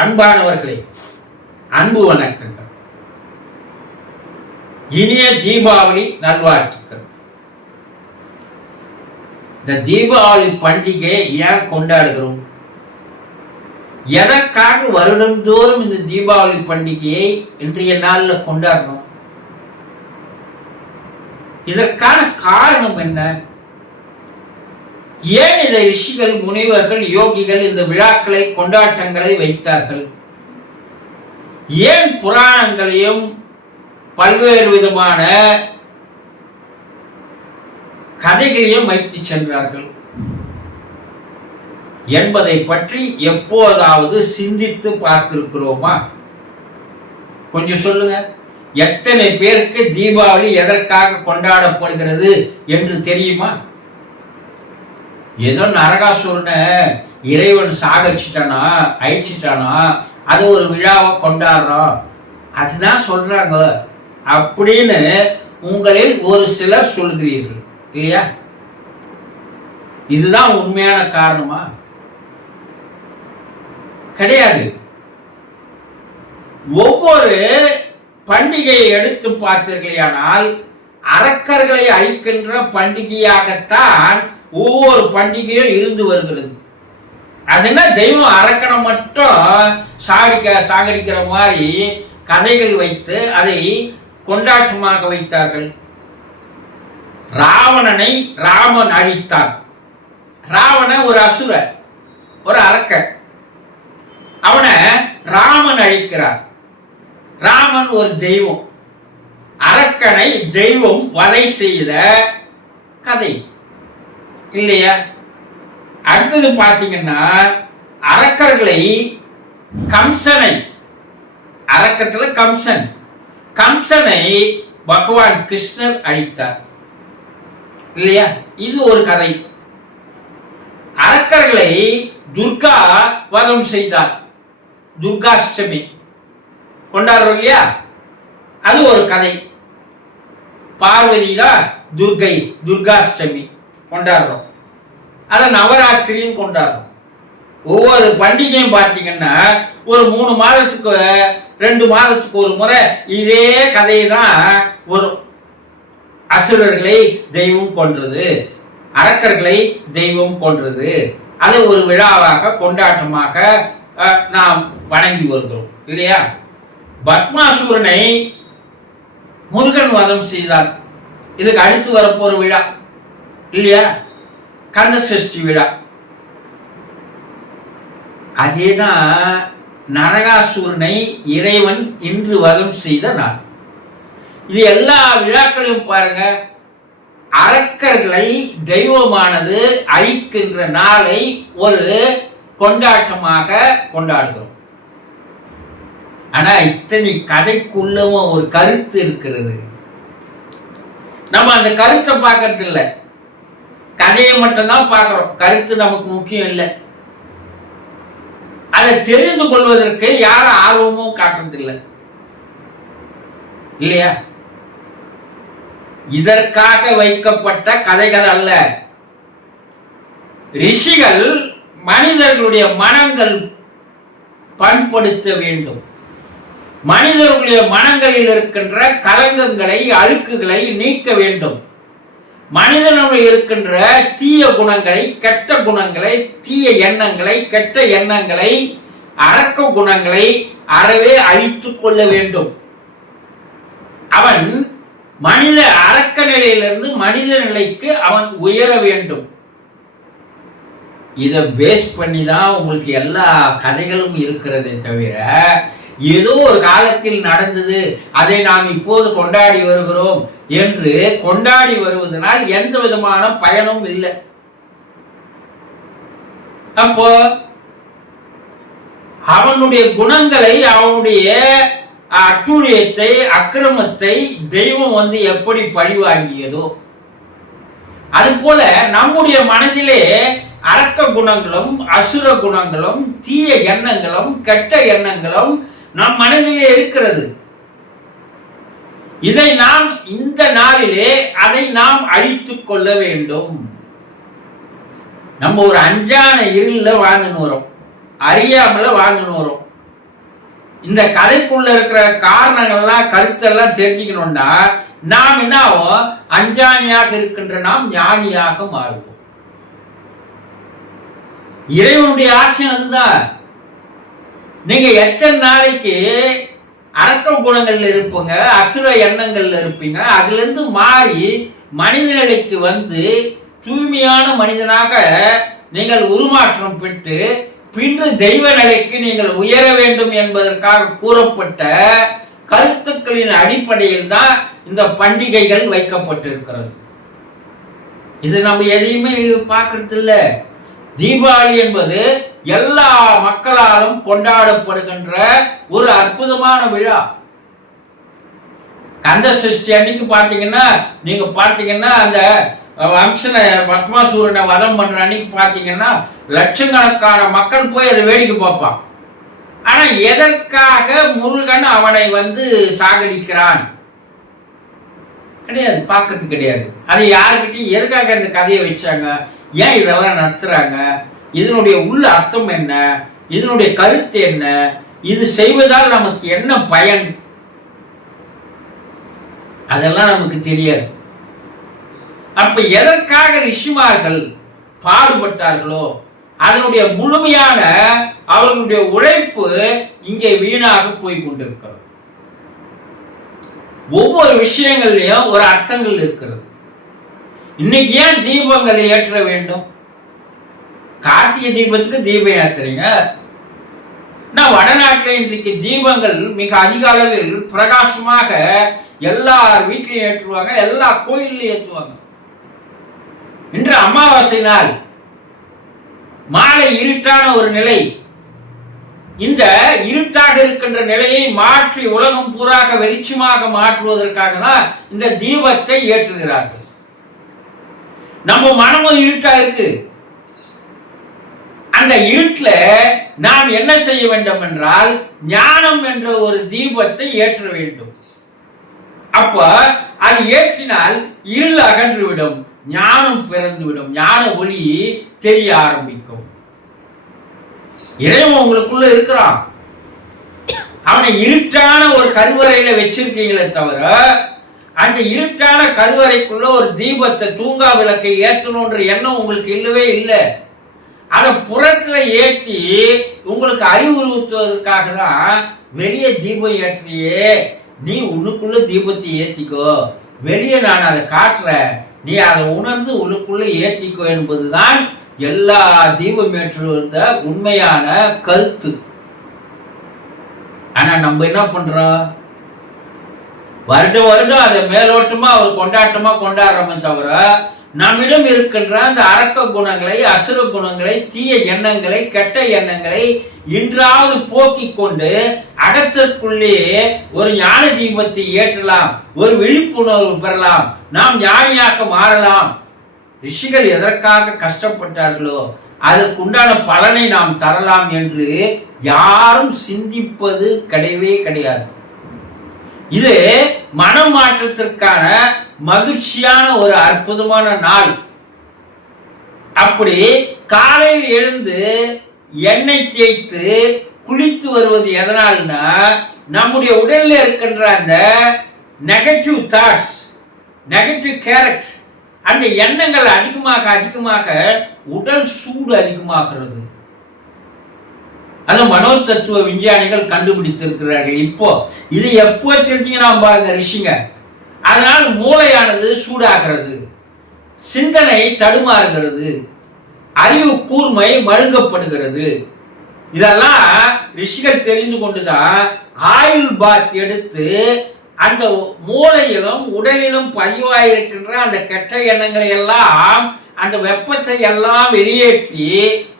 அன்பானவர்களே அன்பு வணக்கங்கள். இனிய தீபாவளி நல்வாழ்த்துக்கள். இந்த தீபாவளி பண்டிகையை ஏன் கொண்டாடுகிறோம்? எதற்காக வருடந்தோறும் இந்த தீபாவளி பண்டிகையை இன்றைய நாளில் கொண்டாடணும்? இதற்கான காரணம் என்ன? ஏன் இந்த ரிஷிகள் முனிவர்கள் யோகிகள் இந்த விழாக்களை கொண்டாட்டங்களை வைத்தார்கள்? ஏன் புராணங்களையும் பல்வேறு விதமான கதைகளையும் வைத்து சென்றார்கள்? என்பதை பற்றி எப்போதாவது சிந்தித்து பார்த்திருக்கிறோமா? கொஞ்சம் சொல்லுங்க. எத்தனை பேருக்கு தீபாவளி எதற்காக கொண்டாடப்படுகிறது என்று தெரியுமா? ஏதோ நரகாசுரனை இறைவன் சாகச்சிட்டானா அழிச்சிட்டானா அது ஒரு விழாவை கொண்டாடுறோம் அதுதான் சொல்றாங்க. அப்படின்னு உங்களில் ஒரு சிலர் சொல்கிறீர்கள். இல்லையா? இதுதான் உண்மையான காரணமா? கிடையாது. ஒவ்வொரு பண்டிகையை எடுத்து பார்த்தீர்களானால் அரக்கர்களை அழிக்கின்ற பண்டிகையாகத்தான் ஒவ்வொரு பண்டிகையும் இருந்து வருகிறது. அது என்ன? தெய்வம் அரக்கனை மட்டும் சாகடிக்க சாகடிக்கிற மாதிரி கதைகள் வைத்து அதை கொண்டாட்டமாக வைத்தார்கள். ராவணனை ராமன் அழித்தான் ராவணன் ஒரு அசுர ஒரு அரக்கன். அவனை ராமன் அழிக்கிறார். ராமன் ஒரு தெய்வம். அரக்கனை தெய்வம் வதை செய்த கதை. இல்லையா? அடுத்தது பார்த்தீங்கன்னா அரக்கர்களை கம்சனை அரக்கத்துல கம்சன். கம்சனை பகவான் கிருஷ்ணர் அழித்தார். இல்லையா? இது ஒரு கதை. அரக்கர்களை துர்கா வதம் செய்தார். துர்காஷ்டமி. கொண்டாடுறோம் இல்லையா? அது ஒரு கதை. பார்வதி தான் துர்கை துர்காஷ்டமி. கொண்டாடுறோம். அதை நவராத்திரின்னு கொண்டாடுறோம். ஒவ்வொரு பண்டிகையும் பார்த்தீங்கன்னா ஒரு மூணு மாதத்துக்கு ரெண்டு மாதத்துக்கு ஒரு முறை இதே கதையை தான் ஒரு அசுரர்களை தெய்வம் கொன்றது அரக்கர்களை தெய்வம் கொன்றது. அதை ஒரு விழாவாக கொண்டாட்டமாக நாம் வணங்கி வருகிறோம். இல்லையா? பத்மாசூரனை முருகன் வதம் செய்தார். இதுக்கு அடுத்து வரப்போற விழா. இல்லையா? கந்த சஷ்டி விழா. அதேதான் நரகாசூரனை இறைவன் இன்று வதம் செய்த நாள். இது எல்லா விழாக்களையும் பாருங்க. அரக்கர்களை தெய்வமானது அழிக்கின்ற நாளை ஒரு கொண்டாட்டமாக கொண்டாடுகிறோம். ஆனா இத்தனை கதைக்குள்ளவும் ஒரு கருத்து இருக்கிறது. நம்ம அந்த கருத்தை பார்க்கறது இல்லை கதையை மட்டும்தான் பார்க்கிறோம் கருத்து நமக்கு முக்கியம் இல்லை. அதை தெரிந்து கொள்வதற்கு யாரும் ஆர்வமும் காட்டுறதில்லை. இல்லையா? இதற்காக வைக்கப்பட்ட கதைகள் அல்ல. ரிஷிகள் மனிதர்களுடைய மனங்கள் பண்படுத்த வேண்டும். மனிதர்களுடைய மனங்களில் இருக்கின்ற கலங்கங்களை அழுக்குகளை நீக்க வேண்டும். மனிதனுடைய இருக்கின்ற தீய குணங்களை கெட்ட குணங்களை தீய எண்ணங்களை கெட்ட எண்ணங்களை அரக்க குணங்களை அறவே அழித்துக் கொள்ள வேண்டும். அவன் மனித அரக்க நிலையிலிருந்து மனித நிலைக்கு அவன் உயர வேண்டும். இதை பேஸ் பண்ணி தான் உங்களுக்கு எல்லா கதைகளும் இருக்கிறதே தவிர ஏதோ ஒரு காலத்தில் நடந்தது அதை நாம் இப்போது கொண்டாடி வருகிறோம். என்று கொண்டாடி வருவதனால் எந்த விதமான பயனும் இல்லை. அப்போ அவனுடைய குணங்களை அவனுடைய அட்டுழியத்தை அக்கிரமத்தை தெய்வம் வந்து எப்படி பழிவாங்கியதோ அது போல நம்முடைய மனதிலே அரக்க குணங்களும் அசுர குணங்களும் தீய எண்ணங்களும் கெட்ட எண்ணங்களும் நம் மனதிலே இருக்கிறது. இதை நாம் இந்த நாளிலே அதை நாம் அழித்துக் கொள்ள வேண்டும். நம்ம ஒரு அஞ்சான இருளில் வாழ்ந்துன்னு வரோம். அறியாமல வாழ்ந்துன்னு வரோம். இந்த கதைக்குள்ள இருக்கிற காரணங்கள்லாம் கருத்தெல்லாம் தெரிஞ்சுக்கணும்னா நாம் என்ன அஞ்சானியாக இருக்கின்ற நாம் ஞானியாக மாறுவோம். இறைவனுடைய ஆசை அதுதான். நீங்க எத்தனை நாளைக்கு அரக்க குணங்கள்ல இருப்பீங்க அசுர எண்ணங்கள்ல இருப்பீங்க. அதுல இருந்து மாறி மனித நிலைக்கு வந்து தூய்மையான மனிதனாக நீங்கள் உருமாற்றம் பெற்று பின்பு தெய்வ நிலைக்கு நீங்கள் உயர வேண்டும் என்பதற்காக கூறப்பட்ட கருத்துக்களின் அடிப்படையில் தான் இந்த பண்டிகைகள் வைக்கப்பட்டிருக்கிறது. இது நம்ம எதையுமே பார்க்கறது இல்லை தீபாவளி என்பது எல்லா மக்களாலும் கொண்டாடப்படுகின்ற ஒரு அற்புதமான விழா. கந்த சஷ்டி அன்னைக்கு பார்த்தீங்கன்னா நீங்க பார்த்தீங்கன்னா அந்த வம்சனை பத்மாசூரனை வதம் பண்ற அன்னைக்கு பார்த்தீங்கன்னா லட்சக்கணக்கான மக்கள் போய் அதை வேடிக்கை பார்ப்பான் ஆனா எதற்காக முருகன் அவனை வந்து சாகடிக்கிறான்? கிடையாது பார்க்கறது கிடையாது. அது யாருக்கிட்டையும் எதுக்காக இந்த கதையை வச்சாங்க? ஏன் இதெல்லாம் நடத்துறாங்க? இதனுடைய உள்ள அர்த்தம் என்ன? இதனுடைய கருத்து என்ன? இது செய்வதால் நமக்கு என்ன பயன்? அதெல்லாம் நமக்கு தெரியாது. அப்ப எதற்காக ரிஷிமார்கள் பாடுபட்டார்களோ அதனுடைய முழுமையான அவர்களுடைய உழைப்பு இங்கே வீணாக போய் கொண்டிருக்கிறது. ஒவ்வொரு விஷயங்கள்லயும் ஒரு அர்த்தங்கள் இருக்கிறது. இன்னைக்கு ஏன் தீபங்களை ஏற்ற வேண்டும்? கார்த்திகை தீபத்துக்கு தீபம் ஏற்றுறீங்க நான் வடநாட்டில் இன்றைக்கு தீபங்கள் மிக அதிக அளவில் பிரகாசமாக எல்லார் வீட்லையும் ஏற்றுவாங்க எல்லா கோயில்லையும் ஏற்றுவாங்க இன்று அமாவாசை நாள். மாலை இருட்டான ஒரு நிலை. இந்த இருட்டாக இருக்கின்ற நிலையை மாற்றி உலகம் பூராக வெளிச்சமாக மாற்றுவதற்காக தான் இந்த தீபத்தை ஏற்றுகிறார்கள். நம்ம மனமும் இருட்டா இருக்கு. அந்த இருட்டுல நாம் என்ன செய்ய வேண்டும் என்றால் ஞானம் என்ற ஒரு தீபத்தை ஏற்ற வேண்டும். அப்ப அது ஏற்றினால் இருள் அகன்றுவிடும் ஞானம் பிறந்துவிடும் ஞான ஒளி தெரிய ஆரம்பிக்கும். இறைவன் உங்களுக்குள்ள இருக்கிறான். அவனை இருட்டான ஒரு கருவறையில வச்சிருக்கீங்களே தவிர அந்த இருட்டான கருவறைக்குள்ள ஒரு தீபத்தை தூங்கா விளக்கை ஏற்றணுன்ற எண்ணம் உங்களுக்கு இல்லவே இல்லை. அதை புறத்துல ஏற்றி உங்களுக்கு அறிவுறுத்துவதற்காக தான் வெளியே தீபம் ஏற்றியே நீ உனக்குள்ள தீபத்தை ஏத்திக்கோ. வெளியே நான் அதை காட்டுறேன். நீ அதை உணர்ந்து உனக்குள்ள ஏற்றிக்கோ என்பதுதான் எல்லா தீபம் ஏற்றுவத உண்மையான கருத்து. ஆனா நம்ம என்ன பண்றோம்? வருடம் வருடம் அதை மேலோட்டமா அவர் கொண்டாட்டமா கொண்டாடுறோமே தவிர நம்மிடம் இருக்கின்ற அந்த அரக்க குணங்களை அசுர குணங்களை தீய எண்ணங்களை கெட்ட எண்ணங்களை இன்றாவது போக்கி கொண்டு அகத்திற்குள்ளே ஒரு ஞான தீபத்தை ஏற்றலாம் ஒரு விழிப்புணர்வு பெறலாம் நாம் ஞானியாக மாறலாம். ரிஷிகள் எதற்காக கஷ்டப்பட்டார்களோ அதற்குண்டான பலனை நாம் தரலாம் என்று யாரும் சிந்திப்பது கிடையவே கிடையாது. இது மனம் மாற்றத்திற்கான மகிழ்ச்சியான ஒரு அற்புதமான நாள். அப்படி காலையில் எழுந்து எண்ணெய் தேய்த்து குளித்து வருவது எதனால்னா நம்முடைய உடலில் இருக்கின்ற அந்த நெகட்டிவ் தாட்ஸ் நெகட்டிவ் கேரக்டர் அந்த எண்ணங்கள் அதிகமாக அதிகமாக உடல் சூடு அதிகமாகிறது. அதை மனோ தத்துவ விஞ்ஞானிகள் கண்டுபிடித்திருக்கிறார்கள். இப்போ இது எப்போ தெரிஞ்சுங்கன்னா பாருங்க ரிஷிங்க. அதனால் மூளையானது சூடாகிறது. சிந்தனை தடுமாறுகிறது. அறிவு கூர்மை மழுங்கப்படுகிறது இதெல்லாம் ரிஷிகள் தெரிந்து கொண்டுதான் ஆயுள் பாத் எடுத்து அந்த மூளையிலும் உடலிலும் பதிவாயிருக்கின்ற அந்த கெட்ட எண்ணங்களை எல்லாம் அந்த வெப்பத்தை எல்லாம் வெளியேற்றி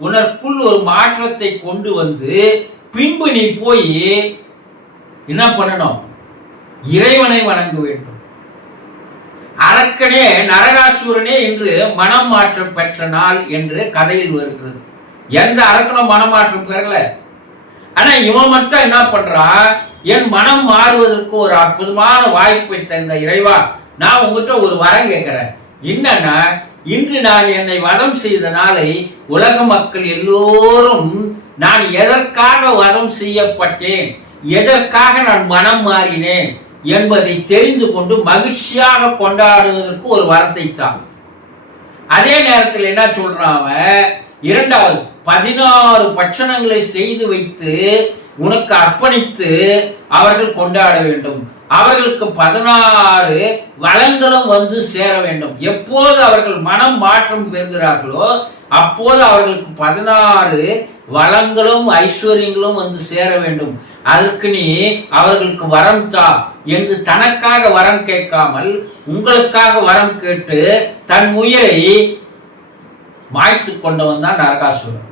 உனக்குள் ஒரு மாற்றத்தை கொண்டு வந்து பின்பு நீ போய் என்ன பண்ணணும்? இறைவனை வணங்க வேண்டும். அரக்கனே நரகாசூரனே என்று மனம் மாற்றம் பெற்ற நாள் என்று கதையில் வருகிறது. எந்த அரக்கனும் மனம் மாற்றம் பெறல. ஆனா இவன் மட்டும் என்ன பண்றான் என் மனம் மாறுவதற்கு ஒரு அற்புதமான வாய்ப்பை தந்த இறைவா நான் உங்ககிட்ட ஒரு வரம் கேட்கிறேன். என்னன்னா இன்று நான் என்னை வதம் செய்த நாளை உலக மக்கள் எல்லோரும் நான் எதற்காக வதம் செய்யப்பட்டேன்? எதற்காக நான் மனம் மாறினேன்? என்பதை தெரிந்து கொண்டு மகிழ்ச்சியாக கொண்டாடுவதற்கு ஒரு வரத்தை தான் அதே நேரத்தில் என்ன சொல்றான் இரண்டாவது பதினாறு பட்சணங்களை செய்து வைத்து உனக்கு அர்ப்பணித்து அவர்கள் கொண்டாட வேண்டும். அவர்களுக்கு பதினாறு வளங்களும் வந்து சேர வேண்டும். எப்போது அவர்கள் மனம் மாற்றம் பெறுகிறார்களோ அப்போது அவர்களுக்கு பதினாறு வளங்களும் ஐஸ்வர்யங்களும் வந்து சேர வேண்டும். அதற்கு நீ அவர்களுக்கு வரம் தா என்று தனக்காக வரம் கேட்காமல் உங்களுக்காக வரம் கேட்டு தன் உயிரை மாய்த்து கொண்டவன் தான் நரகாசுரன்.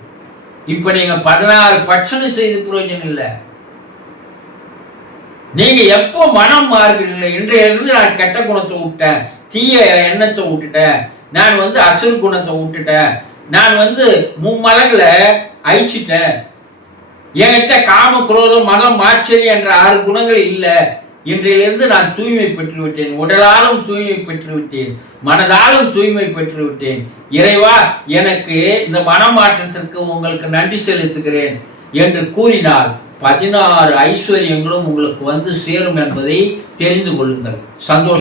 இப்ப நீங்க பதினாறு பட்சணம் செய்து பிரயோஜனம் இல்லை. நீங்க எப்போ மனம் மாறுகிறீங்களோ இன்றைய நான் கெட்ட குணத்தை விட்டேன் தீய எண்ணத்தை விட்டுட்டேன் நான் வந்து அசுர் குணத்தை விட்டுட்டேன் நான் வந்து மும்மலங்களை அழிச்சிட்டேன். என்கிட்ட காம குரோதம் மதம் ஆச்சரியம் என்ற ஆறு குணங்கள் இல்லை. இன்றையிலிருந்து நான் தூய்மை பெற்றுவிட்டேன். உடலாலும் தூய்மை பெற்றுவிட்டேன். மனதாலும் தூய்மை பெற்றுவிட்டேன். இறைவா எனக்கு இந்த மனமாற்றத்திற்கு உங்களுக்கு நன்றி செலுத்துகிறேன் என்று கூறினால் பதினாறு ஐஸ்வர்யங்களும் உங்களுக்கு வந்து சேரும் என்பதை தெரிந்து கொள்ளுங்கள். சந்தோஷம்.